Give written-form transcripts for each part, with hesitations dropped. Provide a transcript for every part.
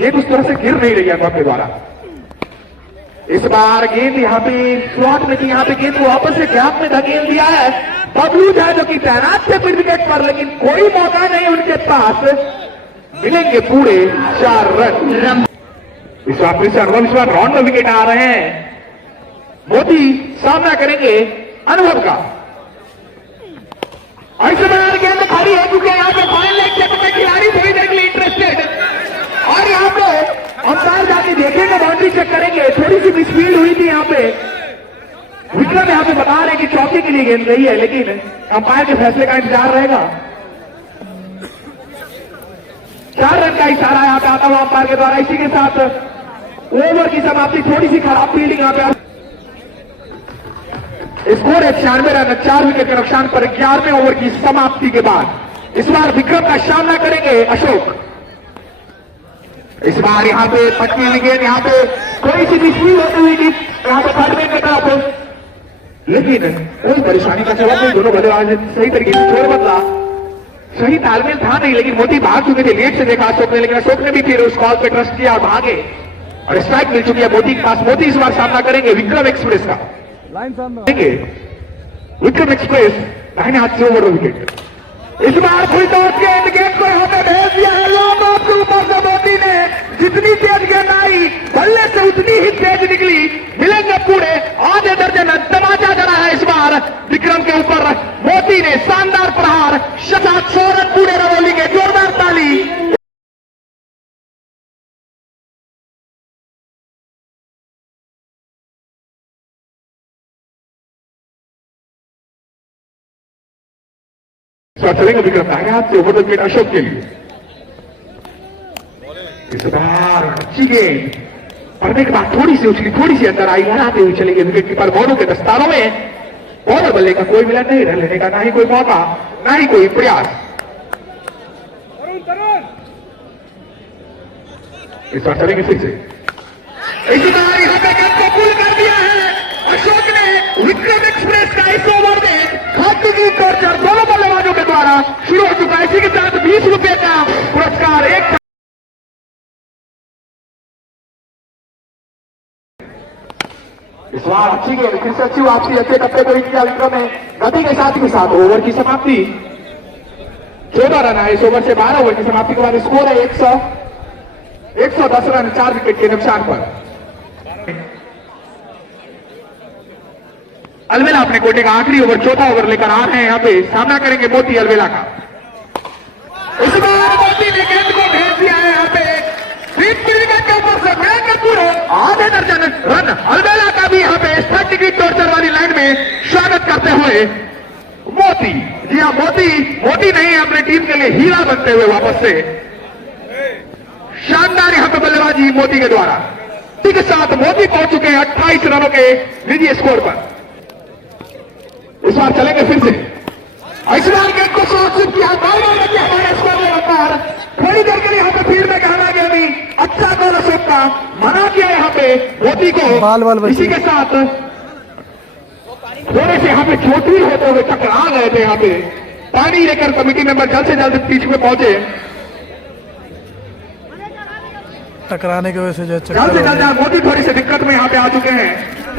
गेंद उस तरह से गिर नहीं रही है अनुभव के द्वारा। इस बार गेंद यहाँ पे स्लॉट में थी, यहाँ पे गेंद को वापस से गैप में धकेल दिया है। बबलू झा जो कि तैनात थे फिर विकेट पर, लेकिन कोई मौका नहीं उनके पास। मिलेंगे पूरे 4 रन। इस बार फिर से अनुभव इस बार राउंड में विकेट आ रहे हैं। मोदी सामना करेंगे अनुभव का। और इस बार गेंद खड़ी हो चुकी है यहाँ पे फाइनल लेग क्षेत्र में खिलाड़ी थोड़ी देर के लिए इंटरेस्टेड, और यहाँ पे अंपायर जाके देखेंगे, बाउंड्री चेक करेंगे। थोड़ी सी मिसफील्ड हुई थी यहाँ पे। विक्रम यहाँ पे बता रहे हैं कि चौके के लिए गेंद गई है, लेकिन अंपायर के फैसले का इंतजार रहेगा। 4 रन का इशारा यहाँ पे आता हुआ अंपायर के द्वारा। इसी के साथ ओवर की समाप्ति। थोड़ी सी खराब फील्डिंग यहाँ पे। स्कोर है 96 रन, 4 विकेट के नुकसान पर 11वें ओवर की समाप्ति के बाद। इस बार विक्रम का सामना करेंगे अशोक। इस बार यहाँ पे पटनी हुई गेंद, यहाँ पे थोड़ी सी मिसफील्ड होती हुई थी यहाँ पे थर्ड मैन के तरफ, लेकिन कोई परेशानी का सबब नहीं। दोनों बल्लेबाज सही तरीके से छोड़ बदला, सही तालमेल था नहीं, लेकिन मोदी भाग चुके थे। लेट से देखा अशोक ने, लेकिन अशोक ने भी फिर उस कॉल पे ट्रस्ट किया और भागे, और स्ट्राइक मिल चुकी है मोदी के पास। मोदी इस बार सामना करेंगे विक्रम एक्सप्रेस का। विक्रम एक्सप्रेस दाहिने हाथ से ओवर विकेट। इस बार फुल टॉस गेंद को यहाँ पे भेज दिया है लॉन्ग ऑफ के ऊपर से। मोदी ने जितनी तेज गेंद आई बल्ले से उतनी ही तेज निकली। मिलेंगे पूरे आधे दर्जन। तमाचा चढ़ा है इस बार विक्रम के ऊपर। मोदी ने शानदार प्रहार, 700 रन पूरे रवोली के। जोरदार ताली। चलेंगे विक्रम दाहिने हाथ से ओवर द विकेट अशोक के लिए। इस बार अच्छी गेंद पड़ने के बाद थोड़ी सी उछली, थोड़ी सी अंदर आई, लड़ाते हुए चलेंगे विकेट कीपर बॉलों के दस्तारों में। बॉलर बल्ले का कोई मिला नहीं, रन लेने का ना ही कोई मौका, ना ही कोई प्रयास। इस बार चलेंगे फिर से। इस बार यहाँ पे गेंद को पुल कर दिया है अशोक ने। विक्रम एक्सप्रेस का इस ओवर में खाती की टॉर्चर दोनों बल्लेबाजों के द्वारा शुरू हो चुका है। इसी के साथ 20 रुपए का पुरस्कार। एक इस बार अच्छी गेंद, फिर से अच्छी वापसी, अच्छे टप्पे को किया विक्रम ने गति के साथ ओवर की समाप्ति। 14 रन है इस ओवर से। 12 ओवर की समाप्ति के बाद स्कोर है 110 रन, 4 विकेट के नुकसान पर। अलवेला अपने कोटे का आखिरी ओवर, चौथा ओवर लेकर आ रहे हैं। यहाँ पे सामना करेंगे मोती अलवेला का। इस बार मोती ने गेंद को भेज दिया है यहाँ पे विकेट के ऊपर से। मिलेंगे पूरे आधे दर्जन रन। अलवेला का भी यहाँ पे 30 डिग्री टॉर्चर वाली लाइन में स्वागत करते हुए मोती। जी हाँ, मोती नहीं है अपनी टीम के लिए हीरा बनते हुए वापस से। शानदार यहाँ पे बल्लेबाजी मोती के द्वारा। इसी के साथ मोती पहुंच चुके हैं 28 रनों के निजी स्कोर पर। इस बार चलेंगे फिर से। इस बार गेंद को सुरक्षित किया हमारे स्कोर में रफ्तार। थोड़ी देर के लिए यहाँ पे फील्ड में कहना गया नहीं। अच्छा गोल अशोक का मना किया यहाँ पे मोदी को। इसी के साथ थोड़े से यहाँ पे चोटिल होते हुए टकरा गए थे। यहाँ पे पानी लेकर कमेटी मेंबर जल्द से जल्द पिच में पहुंचे। टकराने की वजह से जल्द से जल्द मोदी थोड़ी सी दिक्कत में यहाँ पे आ चुके हैं।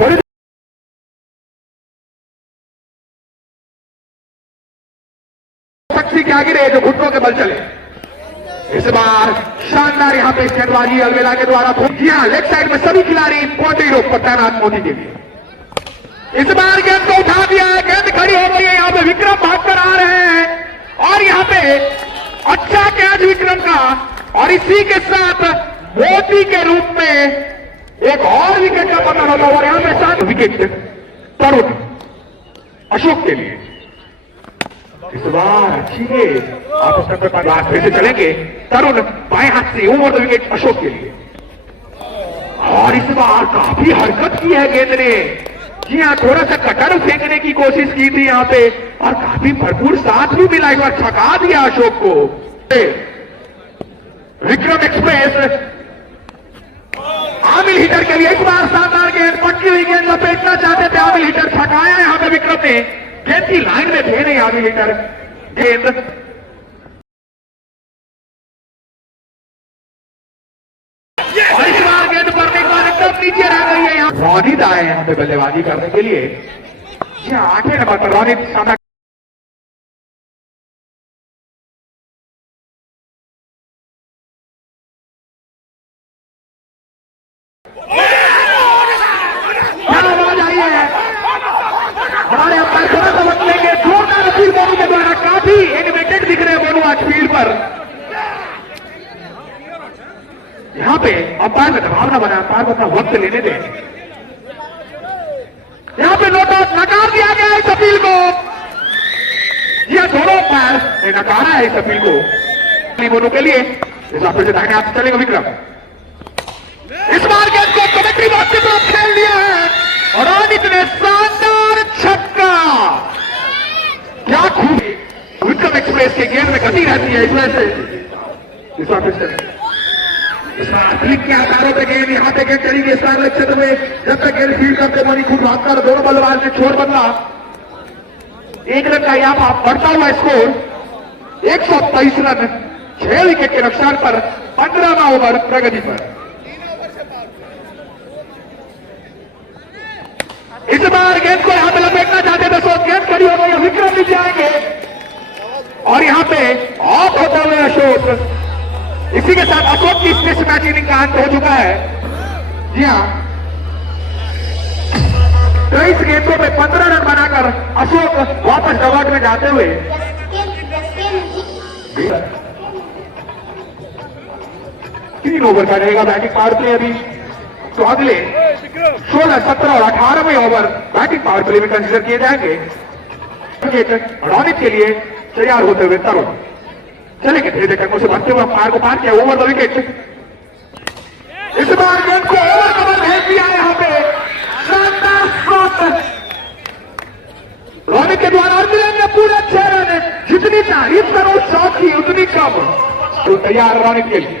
थोड़ी शक्ति के आगे रहे जो घुटनों के बल चले। इस बार शानदार यहाँ पे गेंदबाजी अलवेला के द्वारा। जी हाँ, लेग साइड में सभी खिलाड़ी पौधे रोक पर तैनात मोदी के लिए। इस बार गेंद को उठा दिया है, गेंद खड़ी हो गई है। यहाँ पे विक्रम भागकर आ रहे हैं और यहाँ पे अच्छा कैच विक्रम का, और इसी के साथ मोदी के रूप में एक और विकेट का पतन होता है। और यहाँ पे 7 विकेट तरुण अशोक के लिए। इस बार अच्छी गेंद आप उस पर फिर से चलेंगे। तरुण बाएं हाथ से ओवर द विकेट अशोक के लिए। और इस बार काफी हरकत की है गेंद ने। जी हाँ, थोड़ा सा कटर फेंकने की कोशिश की थी यहाँ पे, और काफी भरपूर साथ भी मिला। एक बार छका दिया अशोक को। विक्रम एक्सप्रेस आमिल हिटर के लिए इस बार शानदार गेंद, पटकी हुई गेंद लपेटना चाहते थे आमिल हिटर। छकाया यहाँ पे विक्रम ने। गेंद की लाइन में थे नहीं आमिल हिटर। गेंद नीचे रह गई है। यहाँ रोनित आए यहाँ पे बल्लेबाजी करने के लिए। जी हाँ, 8वें नंबर पर रोनित सामना आवाज आई है। हमारे अंपायर थोड़ा सा वक्त लेंगे। जोरदार अपील बोनू के द्वारा काफी एनिमेटेड दिख रहे हैं बोनू आज फील्ड पर। यहाँ पे अंपायर में दबाव न बनाए, अंपायर को अपना वक्त लेने दें। यहाँ पे नोट आउट नकार दिया गया है इस अपील को। यह दोनों अंपायर ने नकारा है इस अपील को बोनू के लिए। इस बार फिर से दाहिने हाथ से चलेगा विक्रम। इस बार गेंद को कमेंट्री बॉक्स की तरफ खेल दिया है और रोनित ने शानदार छक्का। क्या खूबी विक्रम एक्सप्रेस के गेंद में गति रहती है इस वजह से। इस बार फिर से इस बार क्लिक के आधारों पर गेंद यहाँ पे गेंद चली गई स्टार क्षेत्र में। जब तक गेंद फील्ड करते बनी खुद भाग कर दोनों बल्लेबाज ने छोड़ बदला। 1 रन का यहाँ बढ़ता हुआ स्कोर 123 रन 6 विकेट के नुकसान पर 15वां ओवर प्रगति पर। इस बार गेंद को यहां पे लपेटना चाहते थे, तो गेंद खड़ी हो गई। विक्रम भी जाएंगे और यहां पे ऑफ होता हुआ अशोक। इसी के साथ अशोक की टेस्ट मैच इनिंग का अंत हो चुका है। जी हाँ, 23 गेंदों में 15 रन बनाकर अशोक वापस डगआउट में जाते हुए 3 ओवर का रहेगा बैटिंग पावर प्ले अभी। तो अगले 16, 17 और 18वें ओवर बैटिंग पावर प्ले में कंसीडर किए जाएंगे। रोनित के लिए तैयार होते हुए तरुण चलेंगे धीरे धीरे से बढ़ते हुए अंपायर को पार किया ओवर द विकेट। इस बार गेंद को ओवर कवर भेज दिया यहाँ पे। शानदार शॉट रोनित के द्वारा। ने पूरे 6 रन, जितनी तारीफ करो शॉट की उतनी कम। तो तैयार रोनित के लिए।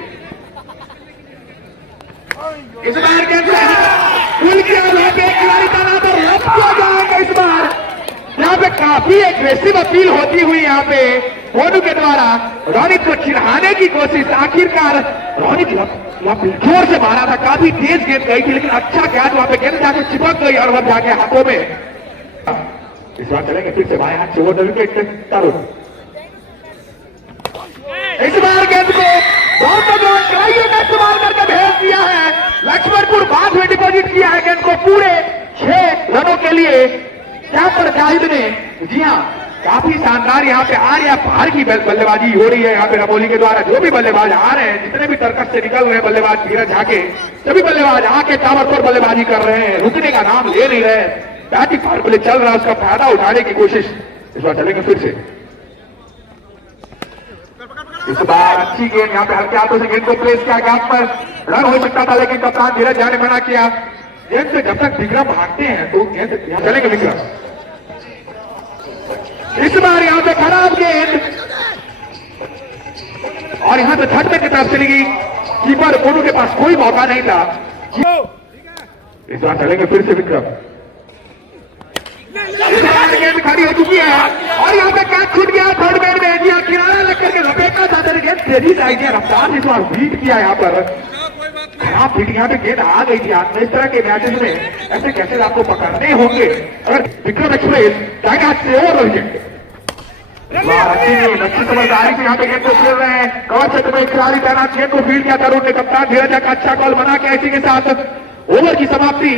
इस बार गेंद पुल किया यहाँ पे खिलाड़ी का नाम तो रब किया जाएगा। इस बार यहाँ पे काफी एग्रेसिव अपील होती हुई यहाँ पे बोनू के द्वारा रोनित को चिढ़ाने की कोशिश। आखिरकार रोनित जोर से मारा था, काफी तेज गेंद गई थी, लेकिन अच्छा कैच वहां पे गेंद जाके चिपक गई और वह जाके हाथों में। इस बार चलेंगे फिर से बाएं हाथ से ओवर द विकेट तरुण। इस बार गेंद को इस्तेमाल करके भेज दिया है। लक्ष्मणपुर बाद में डिपॉजिट किया है गेंद को पूरे 6 रनों के लिए। यहाँ पर जाहिद ने, जी हाँ, काफी शानदार यहाँ पे आर्या पार की बल्लेबाजी हो रही है। यहाँ पे रमोली के द्वारा जो भी बल्लेबाज आ रहे हैं, जितने भी तरकस से निकल रहे हैं बल्लेबाज धीरज झाके, सभी बल्लेबाज आके ताबड़तोड़ बल्लेबाजी कर रहे हैं, रुकने का नाम ले नहीं रहे। बैटिंग पावर प्ले चल रहा है, उसका फायदा उठाने की कोशिश इस बार चलेंगे फिर से। इस बार अच्छी गेंद यहाँ पे हल्के हाथों से गेंद को प्लेस किया, गैप पर रन हो सकता था, लेकिन कप्तान धीरज झा ने मना किया। गेंद से जब तक विक्रम भागते हैं तो गेंद यहाँ चलेंगे विक्रम। इस बार यहाँ पे खराब गेंद और यहाँ पे थर्ड मैन की तरफ चली गई। कीपर बोनू के पास कोई मौका नहीं था। इस बार चलेंगे फिर से विक्रम। इस बार गेंद खड़ी हो चुकी है और यहाँ पे कैच छूट गया थर्ड मैन में। जी किनारा लग करके लपेटना चाहते थे, गेंद तेजी से आई थी, रफ्तार इस बार बीट किया यहाँ पर। खराब बीट, यहाँ पे गेंद आ गई थी हाथ में। इस तरह के मैचेस में ऐसे कैसे आपको पकड़ने होंगे अगर विक्रम एक्सप्रेस जाएगा हाथ से ओवर विकेट। अच्छी समझदारी से यहाँ पे गेंद को खेल रहे हैं। कवर क्षेत्र में खिलाड़ी तैनात, गेंद को फील्ड किया तरुण ने। कप्तान धीरज का अच्छा कॉल बना के इसी के साथ ओवर की समाप्ति।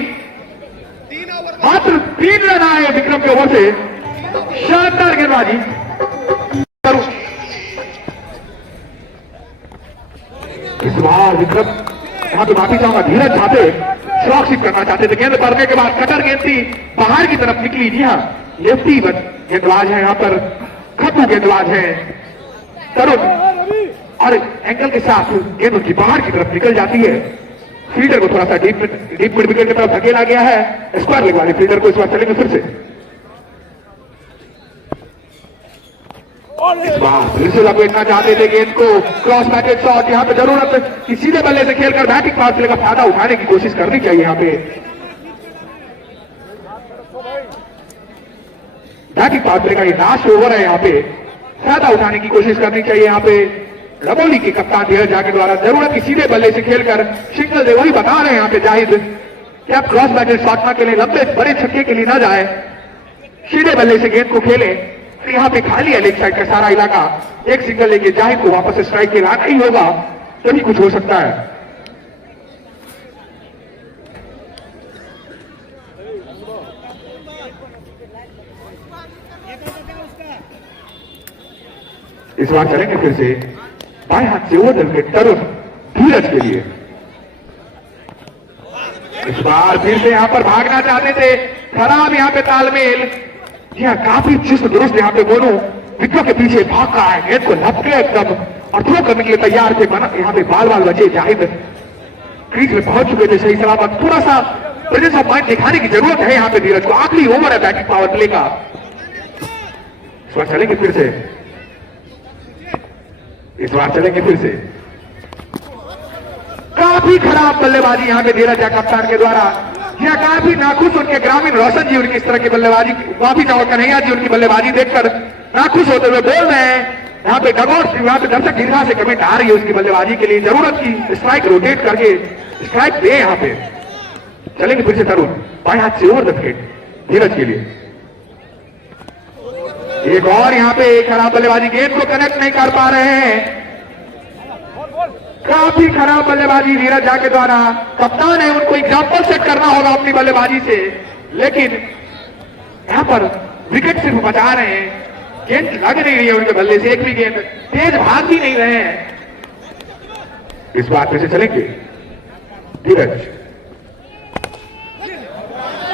मात्र 3 रन आए विक्रम के ओवर से। शानदार गेंदबाजी तरुण। इस बार विक्रम यहाँ पे माफी चाहूंगा, धीरज झाते सुरक्षित करना चाहते थे। गेंद पड़ने के बाद कटर गेंद थी, बाहर की तरफ निकली। जी हाँ, लेफ्टी गेंदबाज है यहाँ पर, खतू गेंदबाज है तरुण और एंगल के साथ गेंद उसकी बाहर की तरफ निकल जाती है। फील्डर को थोड़ा सा डीप मिड विकेट की तरफ धकेला गया है। स्क्वायर लेग वाले फील्डर को इस बार चलेंगे फिर से। इस बार फिर से लपेटना चाहते थे गेंद को, क्रॉस मैकेट शॉट। यहाँ पे जरूरत कि सीधे बल्ले से खेलकर बैटिंग पावर प्ले का फायदा उठाने की कोशिश करनी चाहिए। यहाँ पे बैटिंग पावर प्ले का ये लास्ट ओवर है, यहाँ पे फायदा उठाने की कोशिश करनी चाहिए। यहाँ पे रमोली के कप्तान धीरज झा के द्वारा जरूरत की सीधे बल्ले से खेलकर सिंगल दे, वही बता रहे हैं यहाँ पे जाहिद। कि आप क्रॉस बैटर शॉट ना खेलें, लंबे बड़े छक्के के लिए ना जाए, सीधे बल्ले से गेंद को खेलें। तो यहाँ पे खाली है लेग साइड का सारा इलाका, एक सिंगल लेके जाहिद को वापस स्ट्राइक के लाना ही होगा, तभी कुछ हो सकता है। इस बार चलेंगे फिर से बाएं हाथ से ओवर के तरुण धीरज के लिए। इस बार फिर से यहां पर भागना चाहते थे, खराब यहां पे तालमेल। जी हाँ, काफी चुस्त दुरुस्त यहां पे दोनों विकेट के पीछे भाग रहा है, गेंद को लपके एकदम और थ्रो करने के लिए तैयार थे। यहां पे बाल बाल बचे, जाहिद क्रीज में पहुंच चुके थे सही सलामत। थोड़ा सा प्रेजेंस ऑफ माइंड दिखाने की जरूरत है यहां पे धीरज को। आखिरी ओवर है बैटिंग पावर प्ले का। इस बार चलेंगे फिर से, इस बार चलेंगे फिर से। काफी खराब बल्लेबाजी यहां पे धीरज कप्तान के द्वारा। यह काफी नाखुश उनके ग्रामीण रोशन जी उनकी इस तरह की बल्लेबाजी, माफी चाहो कन्हैया जी उनकी बल्लेबाजी देखकर नाखुश होते हुए बोल रहे हैं। यहाँ पे डगआउट, यहाँ पे दर्शक दीर्घा से कमेंट आ रही है उसकी बल्लेबाजी के लिए, जरूरत की स्ट्राइक रोटेट करके स्ट्राइक दे। यहाँ पे चलेंगे फिर से तरुण बाएं हाथ से ओवर द विकेट धीरज के लिए। एक और यहाँ पे खराब बल्लेबाजी, गेंद को कनेक्ट नहीं कर पा रहे हैं। काफी खराब बल्लेबाजी धीरज झा के द्वारा। कप्तान है, उनको एग्जाम्पल सेट करना होगा अपनी बल्लेबाजी से, लेकिन यहां पर विकेट सिर्फ बचा रहे हैं, गेंद लग नहीं रही है उनके बल्ले से, एक भी गेंद तेज भाग ही नहीं रहे हैं। इस बार फिर से चलेंगे धीरज,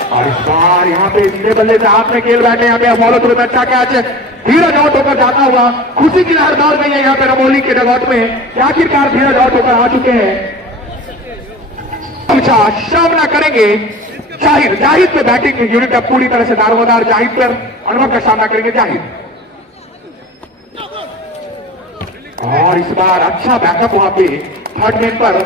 और इस बार यहाँ पे सीधे बल्ले से हाथ में खेल बैठे। यहाँ पे फॉलो थ्रू में अच्छा कैच है, धीरज आउट होकर जाता हुआ खुशी की लहर दौड़ गई है यहाँ पे रमोली के डगआउट में। आखिरकार धीरज आउट होकर आ चुके हैं। अच्छा, सामना करेंगे जाहिद। जाहिद पे बैटिंग यूनिट अब पूरी तरह से दारोमदार। जाहिद पर अनुभव का सामना करेंगे जाहिद, और इस बार अच्छा बैकअप वहां पे थर्ड मैन पर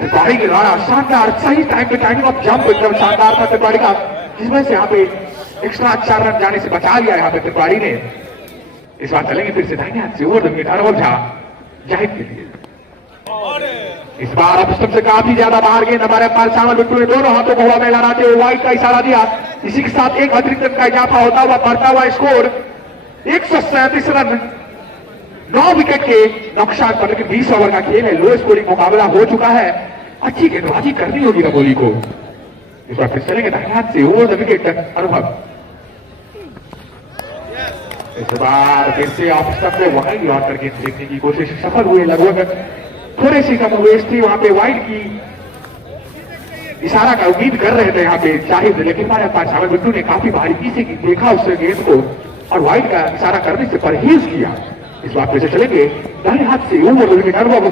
तिवारी के द्वारा। शानदार, सही टाइम पे टाइमिंग ऑफ जंप एकदम शानदार था तिवारी का, जिसमें से यहाँ पे एक्स्ट्रा 4 रन जाने से बचा लिया यहाँ पे तिवारी ने। इस बार चलेंगे फिर से दाहिने हाथ से ओवर द विकेट अनुभव झा जाहिद के लिए। इस बार अब सबसे काफी ज्यादा बाहर गेंद हमारे पास शामिल बिट्टू ने दोनों हाथों को हवा में लहराते हुए वाइड का इशारा दिया। इसी के साथ एक अतिरिक्त रन का इजाफा होता हुआ बढ़ता हुआ स्कोर 137 रन 9 विकेट के नुकसान पर। लेकिन 20 ओवर का खेल है, लो स्कोरिंग मुकाबला हो चुका है। अच्छी गेंदबाजी करनी होगी रमोली को। इस बार फिर चलेंगे दाहिने हाथ से ओवर द विकेट अनुभव। इस बार फिर से ऑफ स्टंप पे वाइड लौट करके देखने की कोशिश सफल हुए, लगभग थोड़ी सी कम वेस्ट थी वहां पे वाइड की इशारा का उम्मीद कर रहे थे यहाँ पे जाहिद, लेकिन हमारे पास शामिल बिट्टू ने काफी बारीकी से देखा उस गेंद को और वाइड का इशारा करने से परहेज किया। इस बार फिर से चलेंगे दाहिने हाथ से ओवर द विकेट अनुभव।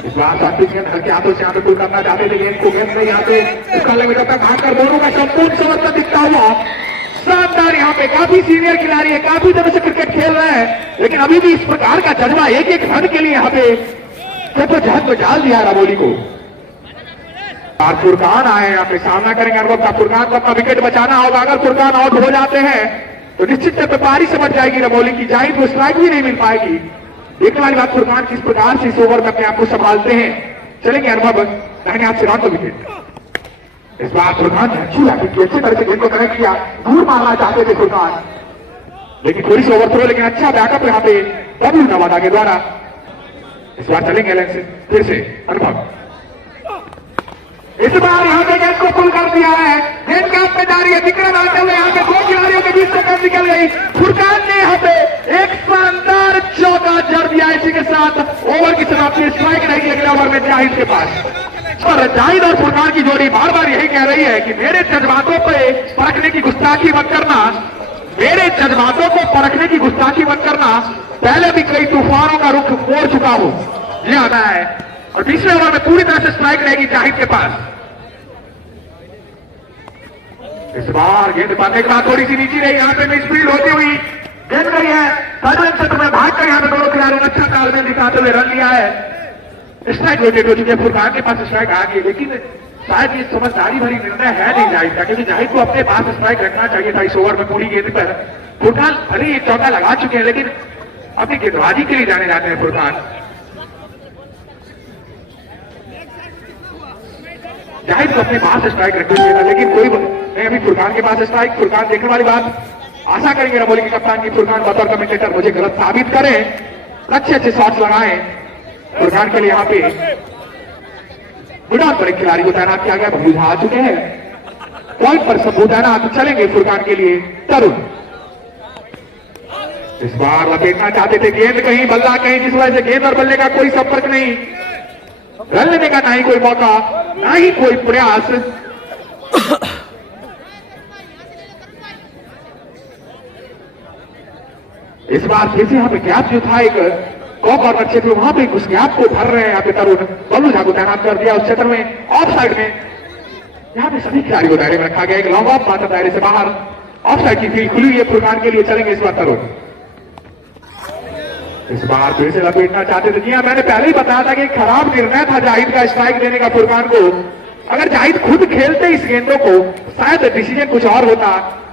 इस बार हल्के हाथों से यहाँ पे पुल करना चाहते थे गेंद को, गेंद में यहाँ पे इसका लिमिट तक भागकर दोनों का संपूर्ण समर्थन दिखता हुआ। शानदार, यहाँ पे काफी सीनियर खिलाड़ी है, काफी दिनों से क्रिकेट खेल रहे हैं, लेकिन अभी भी इस प्रकार का जज्बा एक एक रन के लिए यहाँ पे जहद में डाल दिया रमोली को। फुरकान आए यहाँ पे सामना करेंगे अनुभव का। फुरकान को अपना विकेट बचाना होगा, अगर फुरकान आउट हो जाते हैं तो निश्चित तौर पर पारी समझ जाएगी रमोली की, जाहिद को स्ट्राइक भी नहीं मिल पाएगी। देखने वाली बात फुरकान किस प्रकार से इस ओवर में अपने आप को संभालते हैं। चलेंगे अनुभव दाहिने हाथ से रॉन द विकेट। इस बार फुरकान ने अच्छी तरह से गेंद को कनेक्ट किया, दूर मारना चाहते थे फुरकान, लेकिन थोड़ी सी ओवर थ्रो, लेकिन अच्छा बैकअप यहाँ पे डब्ल्यू नवादा के द्वारा। इस बार चलेंगे एलेक्स फिर से अनुभव। इस बार यहाँ पे गेंद को पुल कर दिया है, गेंद कैप में जा रही है, विक्रम आते हुए यहाँ पे 2 खिलाड़ियों के बीच से गेंद निकल गई। फुरकान ने यहाँ पे एक शानदार चौका जड़ दिया। इसी के साथ ओवर की समाप्ति, स्ट्राइक रहेगी अगले ओवर में जाहिद के पास। और जाहिद और फुरकान की जोड़ी बार बार यही कह रही है कि मेरे जज्बातों पे परखने की गुस्ताखी मत करना, मेरे जज्बातों को परखने की गुस्ताखी मत करना। पहले भी कई तूफानों का रुख मोड़ चुका हूं, ये आता है। और तीसरे ओवर में पूरी तरह से स्ट्राइक रहेगी जाहिद के पास। इस बार गेंद पाने के बाद थोड़ी सी नीचे रही, यहाँ पे मिसफील्ड होती हुई गेंद गई है। थर्ड क्षेत्र में भागकर यहाँ पे दोनों खिलाड़ियों ने अच्छा तालमेल दिखाते हुए रन लिया है। स्ट्राइक रोटेट हो चुकी है, फुरकान के पास स्ट्राइक आ गई, लेकिन शायद ये समझदारी भरी निर्णय है नहीं जाहिद का, क्योंकि जाहिद को अपने पास स्ट्राइक रखना चाहिए था इस ओवर में पूरी गेंद पर। फुरकान भले एक चौका लगा चुके हैं, लेकिन अपनी गेंदबाजी के लिए जाने जाते हैं फुरकान। जाहिद को अपने पास स्ट्राइक रखनी चाहिए था, लेकिन कोई नहीं, अभी फुरकान के पास स्ट्राइक। फुरकान देखने वाली बात, आशा करेंगे रमोली के कप्तान की फुरकान बतौर कमेंटेटर मुझे गलत साबित करें, अच्छे अच्छे शॉट्स लगाए फुरकान के लिए। यहाँ पे गुडान पर एक खिलाड़ी को तैनात किया गया, भूजा आ चुके हैं पॉइंट पर, सब तैनात चलेंगे फुरकान के लिए तरुण। इस बार लपेटना चाहते थे गेंद कहीं, बल्ला कहीं, जिस वजह से गेंद और बल्ले का कोई संपर्क नहीं, रन लेने का ना ही कोई मौका, ना ही कोई प्रयास। इस बार फिर से यहाँ पे गैप जो था एक कॉर्नर क्षेत्र, वहां पे उस गैप को भर रहे हैं यहाँ पे तरुण। बल्लू झा को तैनात कर दिया उस क्षेत्र में, ऑफ साइड में। यहाँ पे सभी खिलाड़ी को दायरे में रखा गया, एक लॉन्ग ऑफ मात्र दायरे से बाहर, ऑफ साइड की फील्ड खुली है फुरकान के लिए, चलेंगे इस बार तरुण। इस बार फिर से लपेटना चाहते थे। जी हाँ, मैंने पहले ही बताया था कि खराब निर्णय था जाहिद का स्ट्राइक देने का फुरकान को। अगर जाहिद खुद खेलते इस गेंदों को शायद डिसीजन कुछ और होता।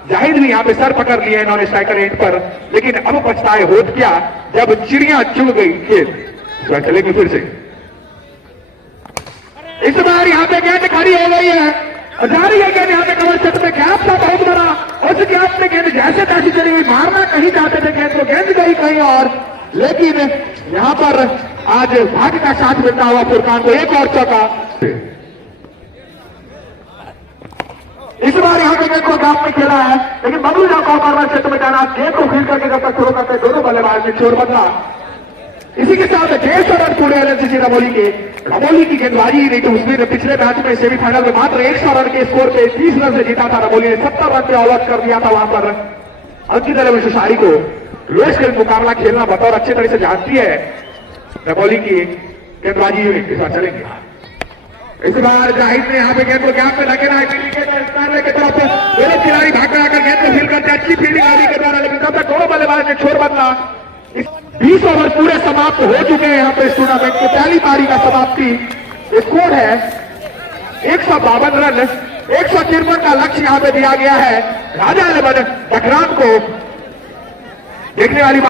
जाहिद भी यहाँ पे सर पकड़ लिए नॉन स्ट्राइकर एंड पर, लेकिन अब पछताए होत क्या जब चिड़िया चुग गई खेल। चलेगी फिर से, इस बार यहाँ पे गेंद खड़ी हो गई है, जा रही है गेंद यहाँ पे कवर क्षेत्र में, गैप था बहुत बड़ा, उस गैप में गेंद जैसे तैसी चली हुई, मारना कहीं चाहते थे गेंद को, गेंद गई कहीं और, लेकिन यहां पर आज भाग्य का साथ मिलता हुआ फुरकान को एक और चौका। इस बार यहां पे गेंद को गैप में खेला है, लेकिन बबलू झा को कॉर्नर क्षेत्र में जाना, गेंद को फील्ड करके जब तक शुरू करते दोनों बल्लेबाज ने छोड़ बदला। इसी के साथ 150 रन पूरे एलएनसीसी रमोली की गेंदबाजी नहीं तो उसने पिछले मैच में सेमीफाइनल में मात्र 100 रन के स्कोर पे 30 रन से जीता था। रमोली ने 70 रन पे ऑल आउट कर दिया था वहां पर। अंकित विशुशारी को रोज के मुकाबला खेलना बतौर अच्छे तरह से जानती है रमोली की गेंदबाजी यूनिट। इस बार चलेंगे, इस बार जाहिद ने यहाँ पे गेंद को गैप में लगे रहा की तरफ, दोनों खिलाड़ी भाग कर आकर गेंद को फील्ड करते हैं, अच्छी फील्डिंग आदि के द्वारा, लेकिन तब तक दोनों बल्लेबाज ने छोड़ बदला। 20 ओवर पूरे समाप्त हो चुके हैं यहाँ पे इस टूर्नामेंट की पहली पारी का समाप्ति। स्कोर है 152 रन, 153 का लक्ष्य यहाँ पे दिया गया है राजा 11 बकराम को। देखने वाली